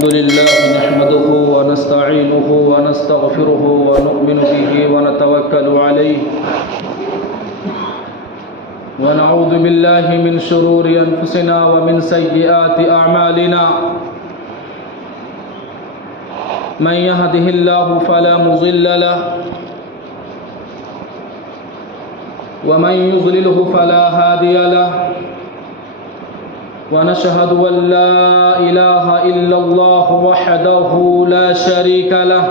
الحمد لله نحمده ونستعينه ونستغفره ونؤمن به ونتوكل عليه ونعوذ بالله من شرور أنفسنا ومن سيئات أعمالنا من يهده الله فلا مضل له ومن يضلله فلا هادي له ونشهد أن لا إله إلا الله وحده لا شريك له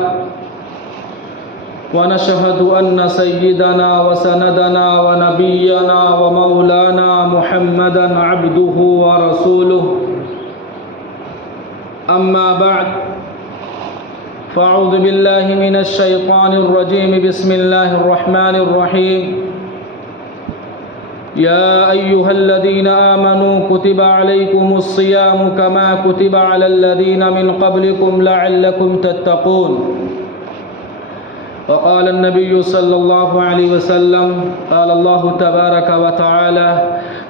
ونشهد أن سيدنا وسندنا ونبينا ومولانا محمدا عبده ورسوله أما بعد فأعوذ بالله من الشيطان الرجيم بسم الله الرحمن الرحيم يا أيها الذين آمنوا كتب عليكم الصيام كما كتب على الذين من قبلكم لعلكم تتقون وقال النبي صلى الله عليه وسلم قال الله تبارك وتعالى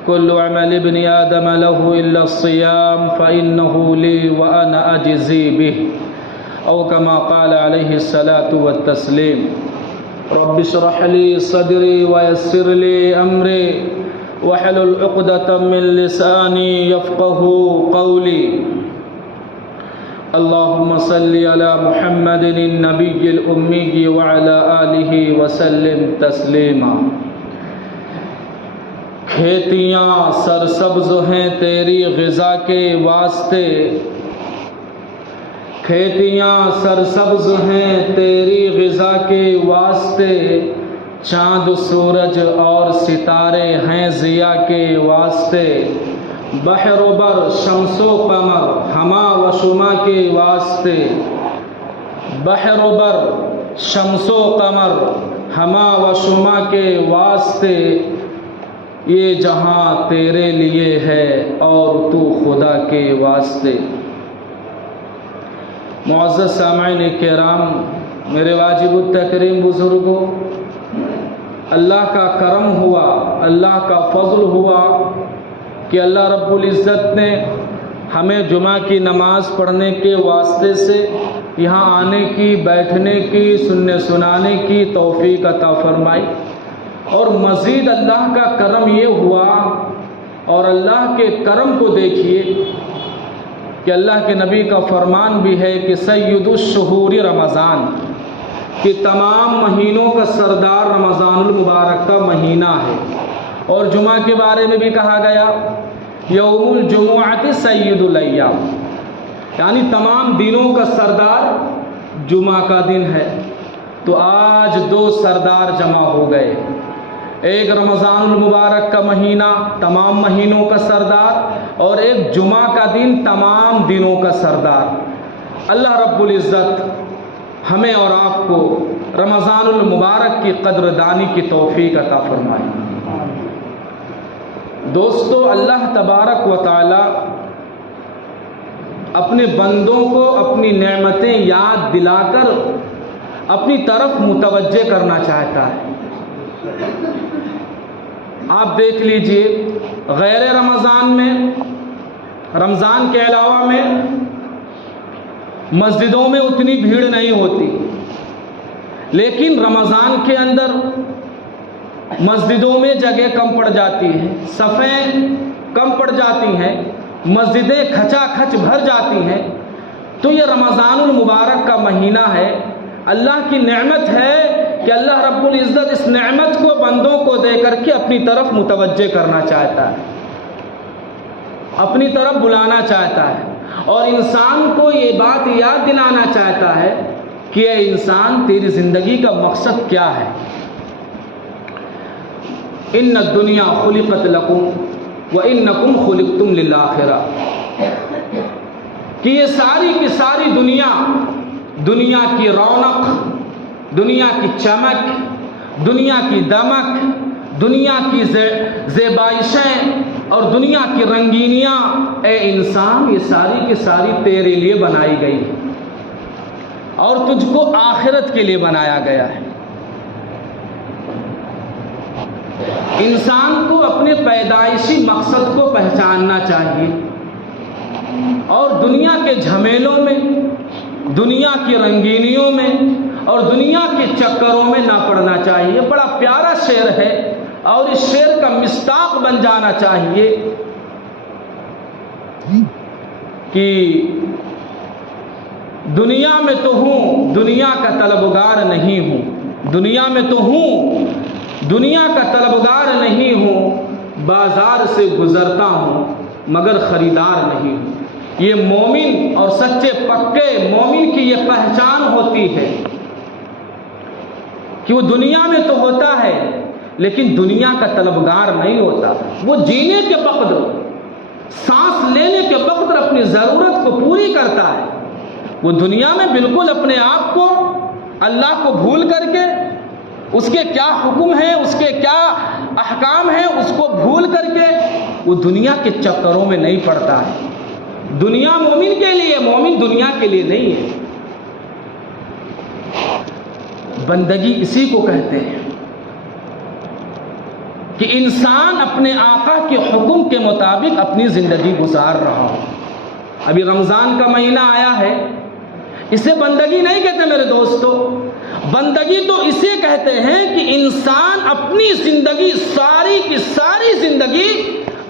كل عمل ابن آدم له إلا الصيام فإنه لي وأنا أجزي به أو كما قال عليه الصلاة والتسليم رب اشرح لي صدري ويسر لي أمري واحلل عقدة من لساني يفقه قولي اللهم صل على محمد النبي الأمي وعلى آله وسلم تسلیما۔ کھیتیاں سرسبز ہیں تیری غذا کے واسطے، کھیتیاں سرسبز ہیں تیری غذا کے واسطے، چاند سورج اور ستارے ہیں ضیاء کے واسطے، بحر و بر شمس و قمر ہما و شما کے واسطے، بحر و بر شمس و قمر ہما و شما کے واسطے، یہ جہاں تیرے لیے ہے اور تو خدا کے واسطے۔ معزز سامعین کرام، میرے واجب التکریم بزرگوں، اللہ کا کرم ہوا، اللہ کا فضل ہوا کہ اللہ رب العزت نے ہمیں جمعہ کی نماز پڑھنے کے واسطے سے یہاں آنے کی، بیٹھنے کی، سننے سنانے کی توفیق عطا فرمائی، اور مزید اللہ کا کرم یہ ہوا، اور اللہ کے کرم کو دیکھیے کہ اللہ کے نبی کا فرمان بھی ہے کہ سید الشہور رمضان، کہ تمام مہینوں کا سردار رمضان المبارک کا مہینہ ہے، اور جمعہ کے بارے میں بھی کہا گیا یوم الجمعۃ سید الایام، یعنی تمام دنوں کا سردار جمعہ کا دن ہے۔ تو آج دو سردار جمع ہو گئے، ایک رمضان المبارک کا مہینہ تمام مہینوں کا سردار، اور ایک جمعہ کا دن تمام دنوں کا سردار۔ اللہ رب العزت ہمیں اور آپ کو رمضان المبارک کی قدر دانی کی توفیق عطا فرمائے۔ دوستو، اللہ تبارک و تعالی اپنے بندوں کو اپنی نعمتیں یاد دلا کر اپنی طرف متوجہ کرنا چاہتا ہے۔ آپ دیکھ لیجئے، غیر رمضان میں، رمضان کے علاوہ میں مسجدوں میں اتنی بھیڑ نہیں ہوتی، لیکن رمضان کے اندر مسجدوں میں جگہ کم پڑ جاتی ہے، صفیں کم پڑ جاتی ہیں، مسجدیں کھچا کھچ بھر جاتی ہیں۔ تو یہ رمضان المبارک کا مہینہ ہے، اللہ کی نعمت ہے کہ اللہ رب العزت اس نعمت کو بندوں کو دے کر کے اپنی طرف متوجہ کرنا چاہتا ہے، اپنی طرف بلانا چاہتا ہے، اور انسان کو یہ بات یاد دلانا چاہتا ہے کہ اے انسان، تیری زندگی کا مقصد کیا ہے؟ ان الدنیا خلقت لکم وانکم خلقتم للآخرہ، کہ یہ ساری کی ساری دنیا کی رونق، دنیا کی چمک، دنیا کی دمک، دنیا کی زیبائشیں اور دنیا کی رنگینیاں، اے انسان، یہ ساری کی ساری تیرے لیے بنائی گئی اور تجھ کو آخرت کے لیے بنایا گیا ہے۔ انسان کو اپنے پیدائشی مقصد کو پہچاننا چاہیے اور دنیا کے جھمیلوں میں، دنیا کی رنگینیوں میں اور دنیا کے چکروں میں نہ پڑنا چاہیے۔ بڑا پیارا شعر ہے اور اس شعر کا مصداق بن جانا چاہیے کہ دنیا میں تو ہوں، دنیا کا طلبگار نہیں ہوں، دنیا میں تو ہوں، دنیا کا طلبگار نہیں ہوں، بازار سے گزرتا ہوں مگر خریدار نہیں ہوں۔ یہ مومن اور سچے پکے مومن کی یہ پہچان ہوتی ہے کہ وہ دنیا میں تو ہوتا ہے لیکن دنیا کا طلبگار نہیں ہوتا۔ وہ جینے کے وقت، سانس لینے کے وقت اپنی ضرورت کو پوری کرتا ہے۔ وہ دنیا میں بالکل اپنے آپ کو، اللہ کو بھول کر کے، اس کے کیا حکم ہیں، اس کے کیا احکام ہیں، اس کو بھول کر کے وہ دنیا کے چکروں میں نہیں پڑتا ہے۔ دنیا مومن کے لیے، مومن دنیا کے لیے نہیں ہے۔ بندگی اسی کو کہتے ہیں کہ انسان اپنے آقا کے حکم کے مطابق اپنی زندگی گزار رہا ہو۔ ابھی رمضان کا مہینہ آیا ہے، اسے بندگی نہیں کہتے میرے دوستو۔ بندگی تو اسے کہتے ہیں کہ انسان اپنی زندگی، ساری کی ساری زندگی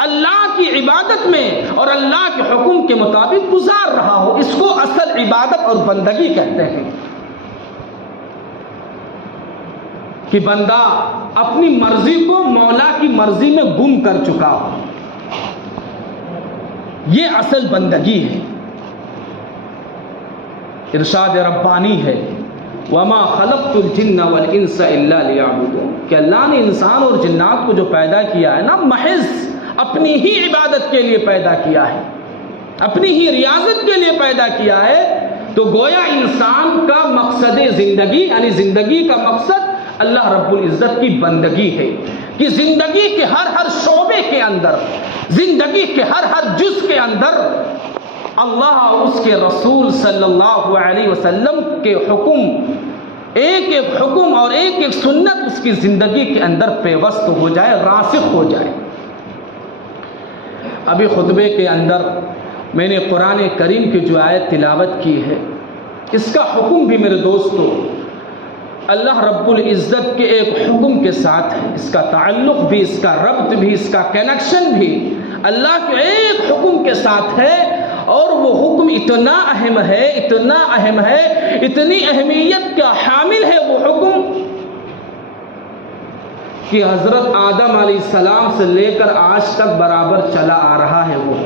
اللہ کی عبادت میں اور اللہ کے حکم کے مطابق گزار رہا ہو۔ اس کو اصل عبادت اور بندگی کہتے ہیں کہ بندہ اپنی مرضی کو مولا کی مرضی میں گم کر چکا ہو۔ یہ اصل بندگی ہے۔ ارشاد ربانی ہے وَمَا خَلَقْتُ الْجِنَّ وَالْإِنسَ إِلَّا لِيَعْبُدُونِ کہ اللہ نے انسان اور جنات کو جو پیدا کیا ہے نا، محض اپنی ہی عبادت کے لیے پیدا کیا ہے، اپنی ہی ریاضت کے لیے پیدا کیا ہے۔ تو گویا انسان کا مقصد زندگی، یعنی زندگی کا مقصد اللہ رب العزت کی بندگی ہے کہ زندگی کے ہر شعبے کے اندر، زندگی کے ہر جز کے اندر اللہ اور اس کے رسول صلی اللہ علیہ وسلم کے حکم، ایک ایک حکم اور ایک ایک سنت اس کی زندگی کے اندر پیوست ہو جائے، راسخ ہو جائے۔ ابھی خطبے کے اندر میں نے قرآن کریم کی جو آیت تلاوت کی ہے، اس کا حکم بھی میرے دوستو اللہ رب العزت کے ایک حکم کے ساتھ ہے۔ اس کا تعلق بھی، اس کا ربط بھی، اس کا کنیکشن بھی اللہ کے ایک حکم کے ساتھ ہے، اور وہ حکم اتنا اہم ہے، اتنا اہم ہے، اتنی اہمیت کا حامل ہے وہ حکم کہ حضرت آدم علیہ السلام سے لے کر آج تک برابر چلا آ رہا ہے وہ،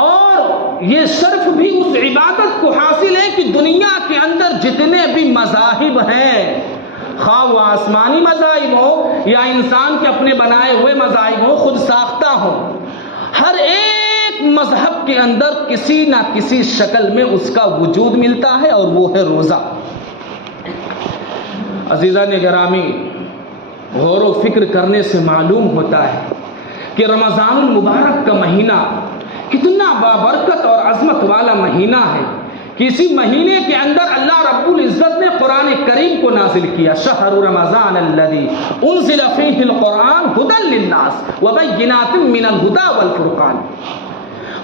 اور یہ شرف بھی اس عبادت کو حاصل ہے کہ دنیا کے اندر جتنے بھی مذاہب ہیں، خواہ وہ آسمانی مذاہب ہو یا انسان کے اپنے بنائے ہوئے مذاہب ہو، خود ساختہ ہو، ہر ایک مذہب کے اندر کسی نہ کسی شکل میں اس کا وجود ملتا ہے، اور وہ ہے روزہ۔ عزیزان گرامی، غور و فکر کرنے سے معلوم ہوتا ہے کہ رمضان المبارک کا مہینہ کتنا بابرکت اور عظمت والا مہینہ ہے کہ اسی مہینے کے اندر اللہ رب العزت نے قرآن کریم کو نازل کیا۔ شہر رمضان الذی انزل فیہ القرآن ھدی للناس وبینات من الھدی والفرقان۔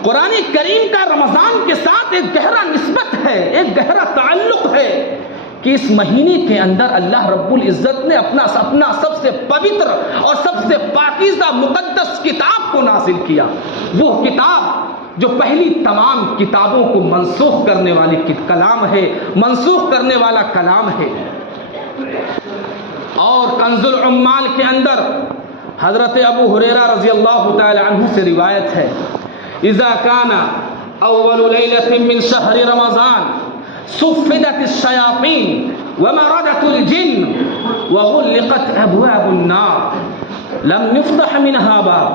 قرآن کریم کا رمضان کے ساتھ ایک گہرا نسبت ہے، ایک گہرا تعلق ہے کہ اس مہینے کے اندر اللہ رب العزت نے اپنا سب سے پوتر اور سب سے پاکیزہ مقدس کتاب کو نازل کیا۔ وہ کتاب جو پہلی تمام کتابوں کو منسوخ کرنے والی کلام ہے، منسوخ کرنے والا کلام ہے۔ اور کنز العمال کے اندر حضرت ابو ہریرہ رضی اللہ تعالی عنہ سے روایت ہے، اذا كان اول ليلة من شهر رمضان صفدت الشياطين ومردت الجن وغلقت ابواب النار لم يفتح منها باب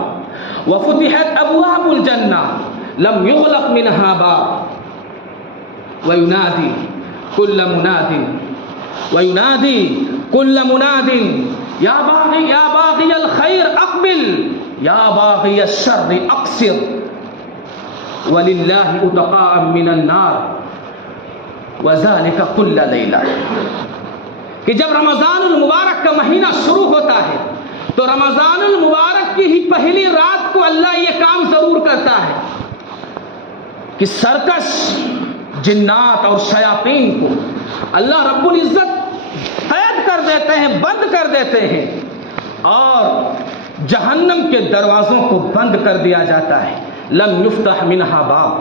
وفتحت ابواب الجنة لم يغلق منها باب وينادي كل مناد يا باغي الخير اقبل يا باغي الشر اقصر وَلِلَّهِ اُتَقَاءً مِّنَ النَّارِ وَذَلِكَ كُلَّ لَيْلَةٍ کہ جب رمضان المبارک کا مہینہ شروع ہوتا ہے تو رمضان المبارک کی ہی پہلی رات کو اللہ یہ کام ضرور کرتا ہے کہ سرکش جنات اور شیاطین کو اللہ رب العزت قید کر دیتے ہیں، بند کر دیتے ہیں، اور جہنم کے دروازوں کو بند کر دیا جاتا ہے. لم یفتح منہا باب،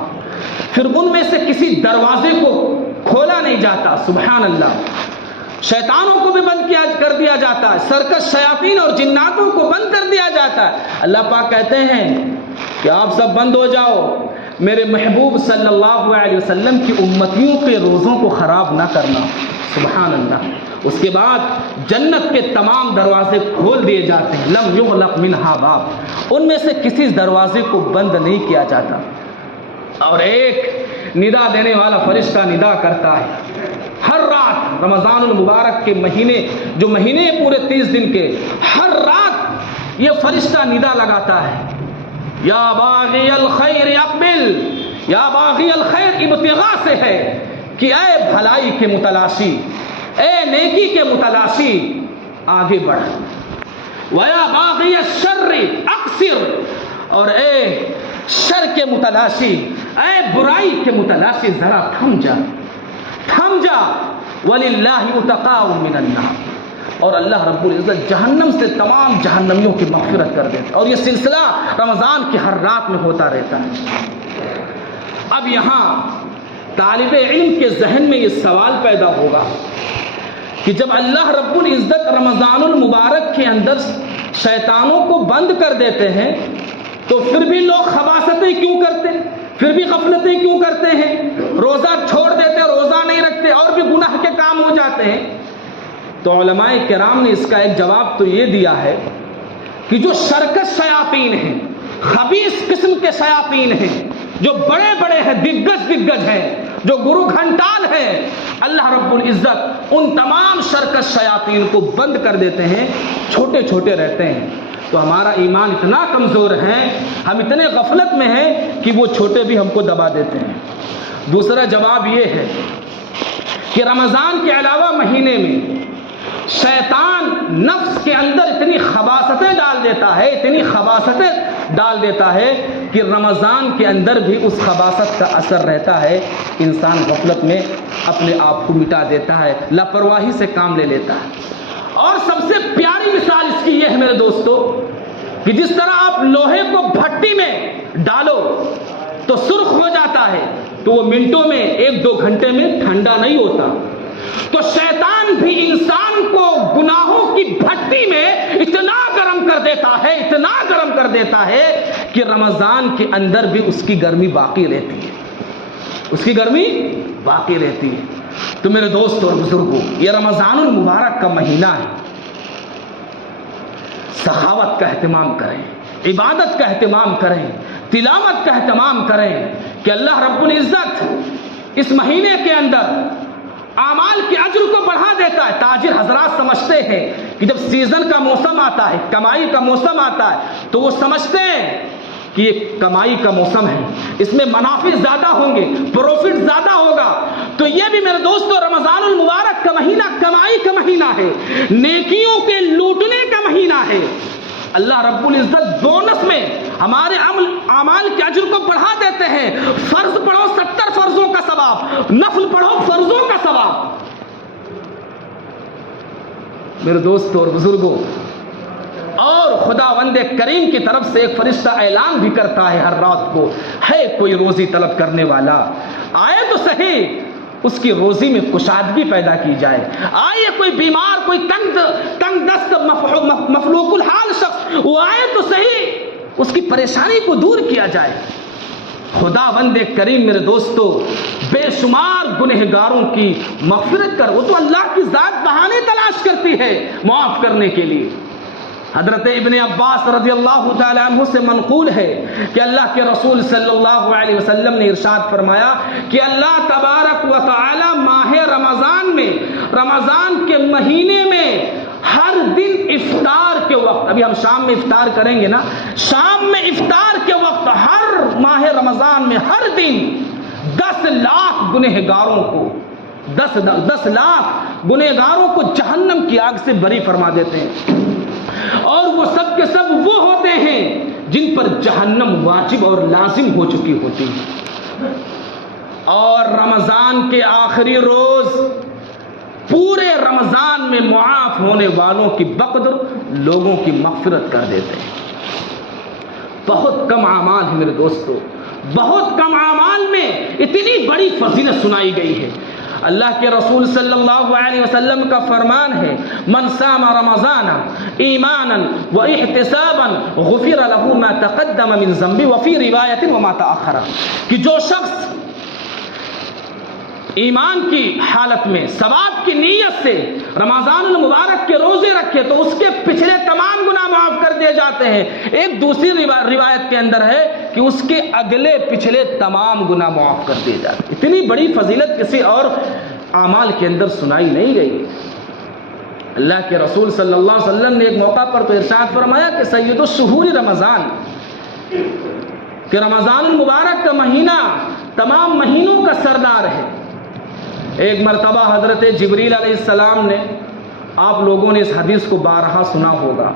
پھر ان میں سے کسی دروازے کو کھولا نہیں جاتا. سبحان اللہ. شیطانوں کو بھی بند کر دیا جاتا ہے، سرکش شیاطین اور جناتوں کو بند کر دیا جاتا ہے. اللہ پاک کہتے ہیں کہ آپ سب بند ہو جاؤ، میرے محبوب صلی اللہ علیہ وسلم کی امتیوں کے روزوں کو خراب نہ کرنا. سبحان اللہ. اس کے بعد جنت کے تمام دروازے کھول دیے جاتے ہیں. لم یغلق منہا باب، ان میں سے کسی دروازے کو بند نہیں کیا جاتا. اور ایک ندا دینے والا فرشتہ ندا کرتا ہے ہر رات. رمضان المبارک کے مہینے، جو مہینے پورے 30 دن کے، ہر رات یہ فرشتہ ندا لگاتا ہے. یا باغی الخیر اقبل، یا باغی الخیر ابتغاء سے ہے کہ اے بھلائی کے متلاشی، اے نیکی کے متلاشی آگے بڑھ. ویا باغی الشر اقصر، اور اے شر کے متلاشی، اے برائی کے متلاشی ذرا تھم جا، تھم جا. وللہ اتقاء من النار، اور اللہ رب العزت جہنم سے تمام جہنمیوں کی مغفرت کر دیتا ہے. اور یہ سلسلہ رمضان کی ہر رات میں ہوتا رہتا ہے. اب یہاں طالب علم کے ذہن میں یہ سوال پیدا ہوگا کہ جب اللہ رب العزت رمضان المبارک کے اندر شیطانوں کو بند کر دیتے ہیں تو پھر بھی لوگ خباثتیں کیوں کرتے، پھر بھی غفلتیں کیوں کرتے ہیں، روزہ چھوڑ دیتے، روزہ نہیں رکھتے، اور بھی گناہ کے کام ہو جاتے ہیں؟ تو علماء کرام نے اس کا ایک جواب تو یہ دیا ہے کہ جو سرکش شیاطین ہیں، خبیث قسم کے شیاطین ہیں، جو بڑے بڑے ہیں، دگج ہیں، جو گرو گھنٹال ہیں، اللہ رب العزت ان تمام سرکش شیاطین کو بند کر دیتے ہیں، چھوٹے چھوٹے رہتے ہیں. تو ہمارا ایمان اتنا کمزور ہے، ہم اتنے غفلت میں ہیں کہ وہ چھوٹے بھی ہم کو دبا دیتے ہیں. دوسرا جواب یہ ہے کہ رمضان کے علاوہ مہینے میں شیطان نفس کے اندر اتنی خباثتیں ڈال دیتا ہے، اتنی خباثتیں ڈال دیتا ہے کہ رمضان کے اندر بھی اس خباثت کا اثر رہتا ہے. انسان غفلت میں اپنے آپ کو مٹا دیتا ہے، لاپرواہی سے کام لے لیتا ہے. اور سب سے پیاری مثال اس کی یہ ہے میرے دوستو کہ جس طرح آپ لوہے کو بھٹی میں ڈالو تو سرخ ہو جاتا ہے، تو وہ منٹوں میں 1-2 گھنٹے میں ٹھنڈا نہیں ہوتا. تو شیطان بھی انسان کو گناہوں کی بھٹی میں اتنا گرم کر دیتا ہے، اتنا گرم کر دیتا ہے کہ رمضان کے اندر بھی اس کی گرمی باقی رہتی ہے، اس کی گرمی باقی رہتی ہے. تو میرے دوست اور بزرگوں، یہ رمضان المبارک کا مہینہ ہے. سخاوت کا اہتمام کریں، عبادت کا اہتمام کریں، تلاوت کا اہتمام کریں کہ اللہ رب العزت اس مہینے کے اندر اعمال کے اجر کو بڑھا دیتا ہے. تاجر حضرات سمجھتے ہیں کہ جب سیزن کا موسم آتا ہے، کمائی کا موسم آتا ہے، تو وہ سمجھتے ہیں کہ یہ کمائی کا موسم ہے، اس میں منافع زیادہ ہوں گے، پروفٹ زیادہ ہوگا. تو یہ بھی میرے دوستو رمضان المبارک کا مہینہ کمائی کا مہینہ ہے، نیکیوں کے لوٹنے کا مہینہ ہے. اللہ رب العزت بونس میں ہمارے اعمال کے اجر کو بڑھا دیتے ہیں. فرض پڑھو 70 فرضوں کا ثواب، نفل پڑھو فرضوں کا ثواب. میرے دوستو اور بزرگوں، اور خداوند کریم کی طرف سے ایک فرشتہ اعلان بھی کرتا ہے ہر رات کو، ہے کوئی روزی طلب کرنے والا آئے تو صحیح، اس کی روزی میں کشادگی پیدا کی جائے. آئے کوئی بیمار، کوئی تنگ دست مفلوق الحال شخص، وہ آئے تو صحیح، اس کی پریشانی کو دور کیا جائے. خداوند کریم میرے دوستو بے شمار گنہگاروں کی مغفرت کر، وہ تو اللہ کی ذات بہانے تلاش کرتی ہے معاف کرنے کے لیے. حضرت ابن عباس رضی اللہ تعالی عنہ سے منقول ہے کہ اللہ کے رسول صلی اللہ علیہ وسلم نے ارشاد فرمایا کہ اللہ تبارک و تعالی ماہ رمضان میں، رمضان کے مہینے میں ہر دن افطار کے وقت، ابھی ہم شام میں افطار کریں گے نا، شام میں افطار کے وقت ہر ماہ رمضان میں ہر دن 10 لاکھ گنہگاروں کو 10 لاکھ گنہگاروں کو جہنم کی آگ سے بری فرما دیتے ہیں. اور وہ سب کے سب وہ ہوتے ہیں جن پر جہنم واجب اور لازم ہو چکی ہوتی ہے. اور رمضان کے آخری روز پورے رمضان میں معاف ہونے والوں کی بقدر لوگوں کی مغفرت کر دیتے ہیں۔ بہت کم اعمال ہیں میرے دوستو، بہت کم اعمال میں اتنی بڑی فضیلت سنائی گئی ہے۔ اللہ کے رسول صلی اللہ علیہ وسلم کا فرمان ہے، من صام رمضان ایمانا و احتسابا غفر له ما تقدم من ذنبه وفي روایت وما تأخر، کہ جو شخص ایمان کی حالت میں ثواب کی نیت سے رمضان المبارک کے روزے رکھے تو اس کے پچھلے تمام گناہ معاف کر دیے جاتے ہیں۔ ایک دوسری روایت کے اندر ہے کہ اس کے اگلے پچھلے تمام گناہ معاف کر دیے جاتے ہیں۔ اتنی بڑی فضیلت کسی اور اعمال کے اندر سنائی نہیں گئی۔ اللہ کے رسول صلی اللہ علیہ وسلم نے ایک موقع پر تو ارشاد فرمایا کہ سید الشہور رمضان، کہ رمضان المبارک کا مہینہ تمام مہینوں کا سردار ہے۔ ایک مرتبہ حضرت جبریل علیہ السلام نے، آپ لوگوں نے اس حدیث کو بارہا سنا ہوگا،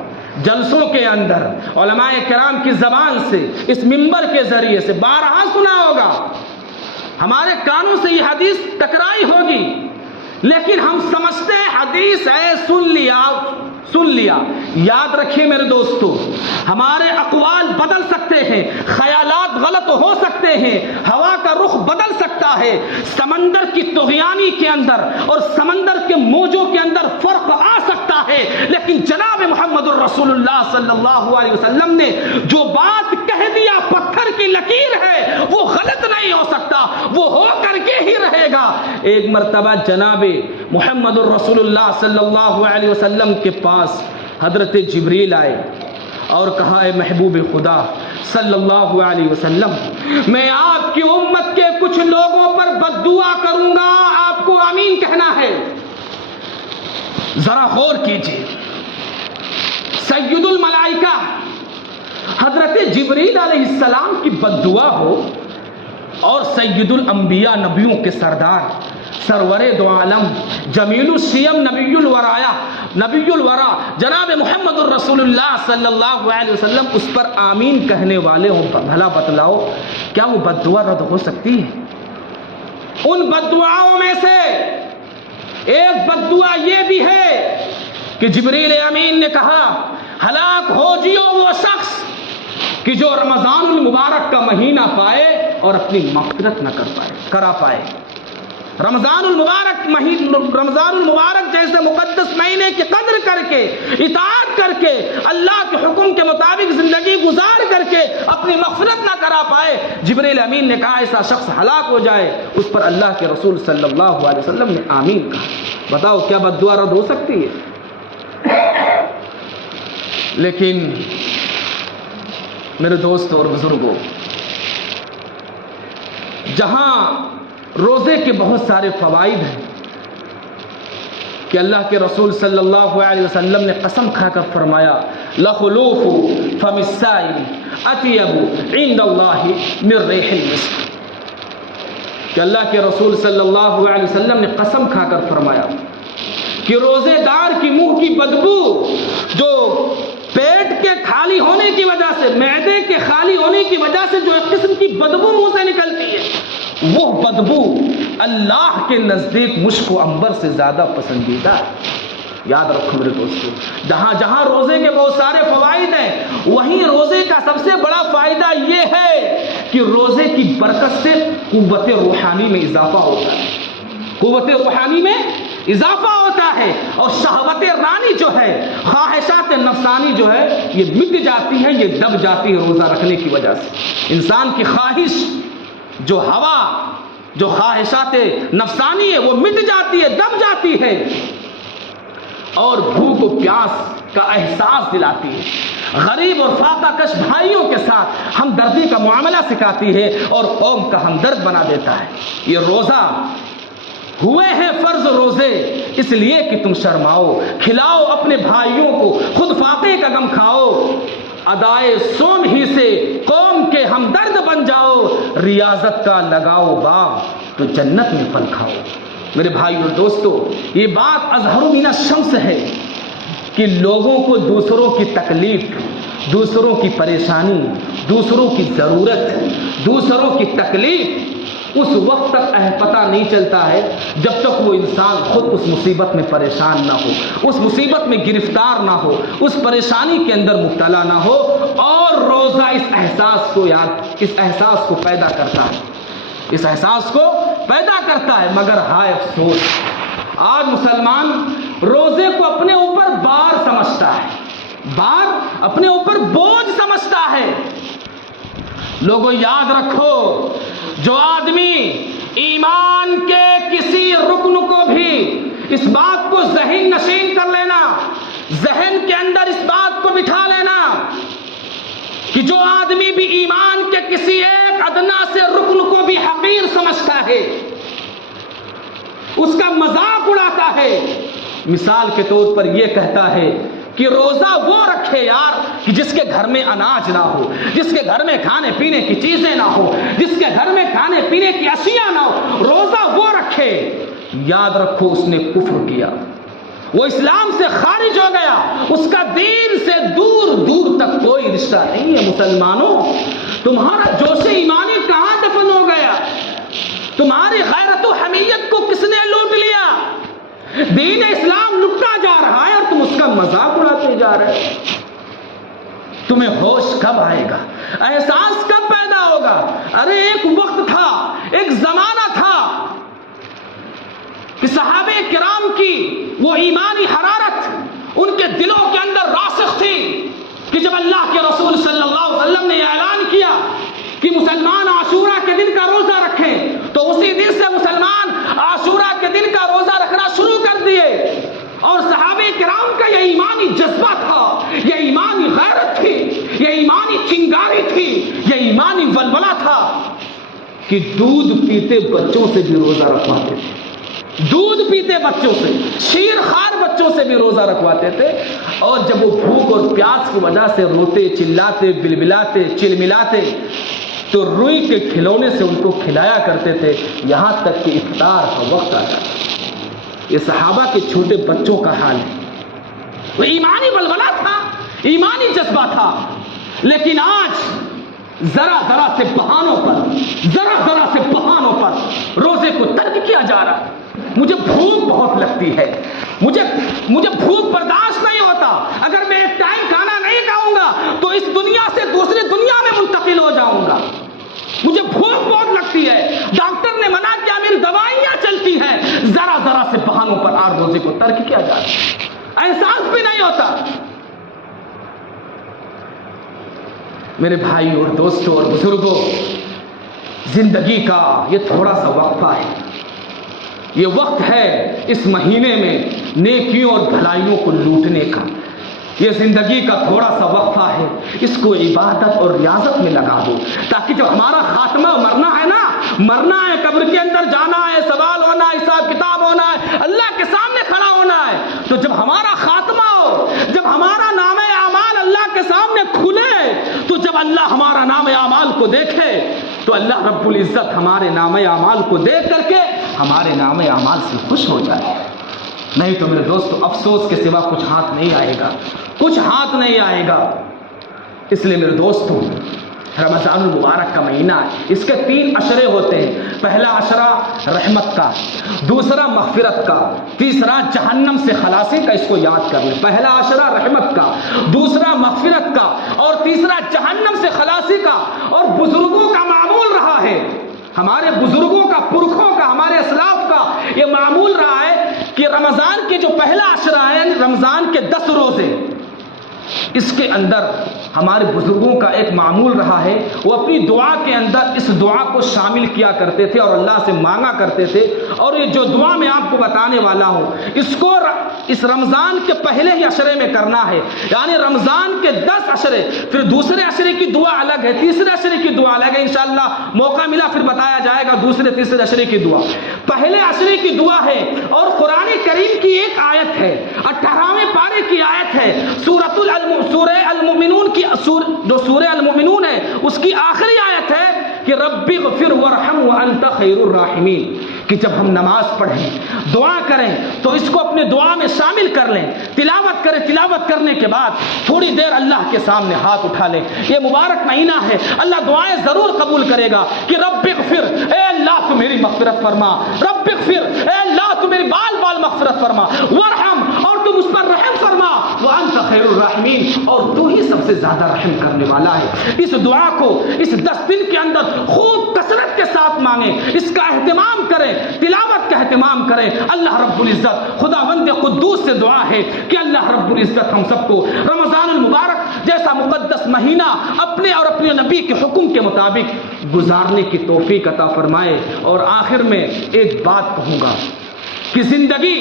جلسوں کے اندر علماء کرام کی زبان سے اس منبر کے ذریعے سے بارہا سنا ہوگا، ہمارے کانوں سے یہ حدیث ٹکرائی ہوگی، لیکن ہم سمجھتے ہیں حدیث ہے، سن لیا۔ یاد رکھیے میرے دوستو، ہمارے اقوال بدل سکتے ہیں، خیالات غلط ہو سکتے ہیں، ہوا کا رخ بدل سکتا ہے، سمندر کی طغیانی کے اندر اور سمندر کے موجوں کے اندر فرق آ سکتا ہے، لیکن جناب محمد الرسول اللہ صلی اللہ علیہ وسلم نے جو بات کہہ دیا پتھر کی لکیر ہے، وہ غلط نہیں ہو سکتا، وہ ہو کر کے ہی رہے گا۔ ایک مرتبہ جناب محمد الرسول اللہ صلی اللہ علیہ وسلم کے پاس حضرت جبریل آئے اور کہا، اے محبوب خدا صلی اللہ علیہ وسلم، میں آپ کی امت کے کچھ لوگوں پر بد دعا کروں گا، آپ کو آمین کہنا ہے۔ ذرا غور کیجیے، سید الملائکہ حضرت جبریل علیہ السلام کی بد دعا ہو اور سید الانبیاء نبیوں کے سردار سرور دو عالم جمیل الشیم نبی الورا جناب محمد الرسول اللہ صلی اللہ علیہ وسلم اس پر آمین کہنے والے ہوں، بھلا بتلاؤ کیا وہ بد دعا رد ہو سکتی ہے؟ ان بد دعاؤں میں سے ایک بد دعا یہ بھی ہے کہ جبریل امین نے کہا، ہلاک ہو جیو وہ شخص کہ جو رمضان المبارک کا مہینہ پائے اور اپنی مغفرت نہ کرا پائے۔ رمضان المبارک جیسے مقدس مہینے کی قدر کر کے، اطاعت کر کے، اللہ کے حکم کے مطابق زندگی گزار کر کے اپنی مغفرت نہ کرا پائے، جبریل امین نے کہا ایسا شخص ہلاک ہو جائے۔ اس پر اللہ کے رسول صلی اللہ علیہ وسلم نے آمین کہا۔ بتاؤ کیا بد دعا رد ہو سکتی ہے؟ لیکن میرے دوست اور بزرگوں، جہاں روزے کے بہت سارے فوائد ہیں کہ اللہ کے رسول صلی اللہ علیہ وسلم نے قسم کھا کر فرمایا، لخلوف فم الصائم اطیب عند اللہ من ریح المسک، کہ اللہ کے رسول صلی اللہ علیہ وسلم نے قسم کھا کر فرمایا کہ روزے دار کی منہ کی بدبو، جو پیٹ کے خالی ہونے کی وجہ سے، معدے کے خالی ہونے کی وجہ سے جو ایک قسم کی بدبو منہ سے نکلتی ہے، وہ بدبو اللہ کے نزدیک مشک و عنبر سے زیادہ پسندیدہ ہے۔ یاد رکھو میرے دوستو، جہاں جہاں روزے کے بہت سارے فوائد ہیں، وہیں روزے کا سب سے بڑا فائدہ یہ ہے کہ روزے کی برکت سے قوت روحانی میں اضافہ ہوتا ہے، قوت روحانی میں اضافہ ہوتا ہے، اور شہوت رانی جو ہے، خواہشات نفسانی جو ہے، یہ مٹ جاتی ہے، یہ دب جاتی ہے روزہ رکھنے کی وجہ سے۔ انسان کی خواہش، جو ہوا، جو خواہشات نفسانی ہے، وہ مٹ جاتی ہے، دب جاتی ہے، اور بھوک و پیاس کا احساس دلاتی ہے۔ غریب اور فاقہ کش بھائیوں کے ساتھ ہمدردی کا معاملہ سکھاتی ہے اور قوم کا ہمدرد بنا دیتا ہے۔ یہ روزہ ہوئے ہیں فرض روزے اس لیے کہ تم شرماؤ، کھلاؤ اپنے بھائیوں کو، خود فاقے کا غم کھاؤ، ادائے سوم ہی سے قوم کے ہمدرد بن جاؤ، ریاضت کا لگاؤ باغ تو جنت میں پھل کھاؤ۔ میرے بھائی اور دوستو، یہ بات اظہر من الشمس ہے کہ لوگوں کو دوسروں کی تکلیف، دوسروں کی پریشانی دوسروں کی ضرورت، دوسروں کی تکلیف اس وقت تک پتہ نہیں چلتا ہے جب تک وہ انسان خود اس مصیبت میں پریشان نہ ہو، اس مصیبت میں گرفتار نہ ہو، اس پریشانی کے اندر مبتلا نہ ہو۔ اور روزہ اس احساس کو پیدا کرتا ہے، اس احساس کو پیدا کرتا ہے۔ مگر ہائے افسوس، آج مسلمان روزے کو اپنے اوپر بار سمجھتا ہے، بار اپنے اوپر بوجھ سمجھتا ہے۔ لوگوں یاد رکھو، جو آدمی ایمان کے کسی رکن کو بھی اس بات کو ذہن نشین کر لینا، ذہن کے اندر اس بات کو بٹھا لینا کہ جو آدمی بھی ایمان کے کسی ایک ادنا سے رکن کو بھی حقیر سمجھتا ہے، اس کا مذاق اڑاتا ہے، مثال کے طور پر یہ کہتا ہے کہ روزہ وہ رکھے یار کہ جس کے گھر میں اناج نہ ہو، جس کے گھر میں کھانے پینے کی چیزیں نہ ہو، جس کے گھر میں کھانے پینے کی اشیاء نہ ہو، روزہ وہ رکھے۔ یاد رکھو، اس نے کفر کیا، وہ اسلام سے خارج ہو گیا، اس کا دین سے دور دور تک کوئی رشتہ نہیں ہے۔ مسلمانوں، تمہارا جوش ایمانی کہاں دفن ہو گیا؟ تمہاری غیرت و حمیت کو کس نے لوٹ لیا؟ دین اسلام لٹتا جا رہا ہے اور تم اس کا مذاق اڑاتے جا رہے ہو۔ تمہیں ہوش کب آئے گا؟ احساس کب پیدا ہوگا؟ ارے ایک وقت تھا، ایک زمانہ تھا کہ صحابہ کرام کی وہ ایمانی حرارت ان کے دلوں کے اندر راسخ تھی کہ جب اللہ کے رسول صلی اللہ علیہ وسلم نے اعلان کیا کہ مسلمان عاشورہ کے دن کا روزہ رکھیں، تو اسی دن سے مسلمان عاشورہ کے دن کا روزہ رکھنا شروع کر دیے۔ اور صحابہ کرام کا یہ ایمانی جذبہ تھا، یہ ایمانی غیرت تھی، یہ ایمانی چنگاری تھی، یہ ایمانی ولولہ تھا کہ دودھ پیتے بچوں سے بھی روزہ رکھواتے تھے، دودھ پیتے بچوں سے، شیر خوار بچوں سے بھی روزہ رکھواتے تھے۔ اور جب وہ بھوک اور پیاس کی وجہ سے روتے، چلاتے، بلبلاتے، چلملاتے، تو روئی کے کھلونے سے ان کو کھلایا کرتے تھے، یہاں تک کہ افطار کا وقت آ جاتا۔ یہ صحابہ کے چھوٹے بچوں کا حال ہے۔ وہ ایمانی ولولہ تھا، ایمانی جذبہ تھا، لیکن آج ذرا ذرا سے بہانوں پر روزے کو ترک کیا جا رہا ہے۔ مجھے بھوک بہت لگتی ہے، مجھے بھوک برداشت نہیں ہوتا، اگر میں ایک ٹائم کھانا نہیں کھاؤں گا تو اس دنیا سے دوسری دنیا میں منتقل ہو جاؤں گا۔ مجھے بھوک بہت لگتی ہے، ڈاکٹر نے منع کیا، میری دوائیاں چلتی ہیں، ذرا ذرا سے بہانوں پر آج روزے کو ترک کیا جا رہا ہے، احساس بھی نہیں ہوتا۔ میرے بھائی اور دوستوں اور بزرگوں، زندگی کا یہ تھوڑا سا وقفہ ہے، یہ وقت ہے اس مہینے میں نیکیوں اور بھلائیوں کو لوٹنے کا۔ یہ زندگی کا تھوڑا سا وقفہ ہے، اس کو عبادت اور ریاضت میں لگا دو، تاکہ جب ہمارا خاتمہ مرنا ہے، قبر کے اندر جانا ہے، سوال ہونا ہے، حساب کتاب ہونا ہے، اللہ کے سامنے کھڑا ہونا ہے، تو جب ہمارا خاتمہ ہو، جب ہمارا نام اعمال اللہ کے سامنے کھلے، تو جب اللہ ہمارا نام اعمال کو دیکھے تو اللہ رب العزت ہمارے نام اعمال کو دیکھ کر کے ہمارے نام اعمال سے خوش ہو جائے۔ نہیں تو میرے دوستو، افسوس کے سوا کچھ ہاتھ نہیں آئے گا، کچھ ہاتھ نہیں آئے گا۔ اس لیے میرے دوستو، رمضان المبارک کا مہینہ ہے، اس کے 3 عشرے ہوتے ہیں۔ پہلا عشرہ رحمت کا، دوسرا مغفرت کا، تیسرا جہنم سے خلاصی کا۔ اس کو یاد کر لیں، پہلا عشرہ رحمت کا، دوسرا مغفرت کا، اور تیسرا جہنم سے خلاصی کا۔ اور بزرگوں کا معمول رہا ہے، ہمارے بزرگوں کا، پرکھوں کا، ہمارے اسلاف کا یہ معمول رہا ہے کہ رمضان کے جو پہلا عشرہ ہے، رمضان کے 10 روزے، اس کے اندر ہمارے بزرگوں کا ایک معمول رہا ہے، وہ اپنی دعا کے اندر اس دعا کو شامل کیا کرتے تھے اور اللہ سے مانگا کرتے تھے۔ اور یہ جو دعا میں آپ کو بتانے والا ہوں، اس کو اس رمضان کے پہلے ہی عشرے میں کرنا ہے، یعنی رمضان کے 10 عشرے، پھر دوسرے عشرے کی دعا الگ ہے، تیسرے عشرے کی دعا الگ ہے، انشاءاللہ موقع ملا پھر بتایا جائے گا دوسرے تیسرے عشرے کی دعا۔ پہلے عشرے کی دعا ہے، اور قرآن کریم کی ایک آیت ہے، 18ویں پارے کی آیت ہے، سورہ المؤمنون کی، جو سورہ المؤمنون ہے اس کی آخری آیت ہے کہ رب اغفر وارحم وانت خیر الراحمین، کہ جب ہم نماز پڑھیں، دعا کریں تو اس کو اپنے دعا میں شامل کر لیں، تلاوت تلاوت کرے، تلاوت کرنے کے بعد تھوڑی دیر اللہ کے سامنے ہاتھ اٹھا لے. یہ مبارک مہینہ ہے، اللہ دعائیں ضرور قبول کرے گا کہ رب اغفر، اے اللہ تو میری مغفرت فرما، رب اغفر، اے اللہ تو میری بال بال مغفرت فرما، وارحم، اور تو مجھ پر رحم فرما، وانت خیر الراحمین، اور تو ہی سب سے زیادہ رحم کرنے والا ہے. اس دعا کو اس 10 دن کے اندر خوب کثرت کے ساتھ مانگیں، اس کا اہتمام کریں، تلاوت کا اہتمام کریں. اللہ رب العزت خداوند قدوس سے دعا ہے کہ اللہ رب العزت ہم سب کو رمضان المبارک جیسا مقدس مہینہ اپنے اور اپنے نبی کے حکم کے مطابق گزارنے کی توفیق عطا فرمائے. اور آخر میں ایک بات کہوں گا کہ زندگی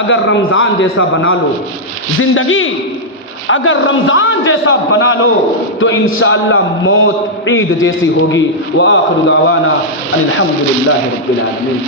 اگر رمضان جیسا بنا لو، زندگی اگر رمضان جیسا بنا لو تو انشاءاللہ موت عید جیسی ہوگی. وآخر دعوانا الحمدللہ رب العالمین.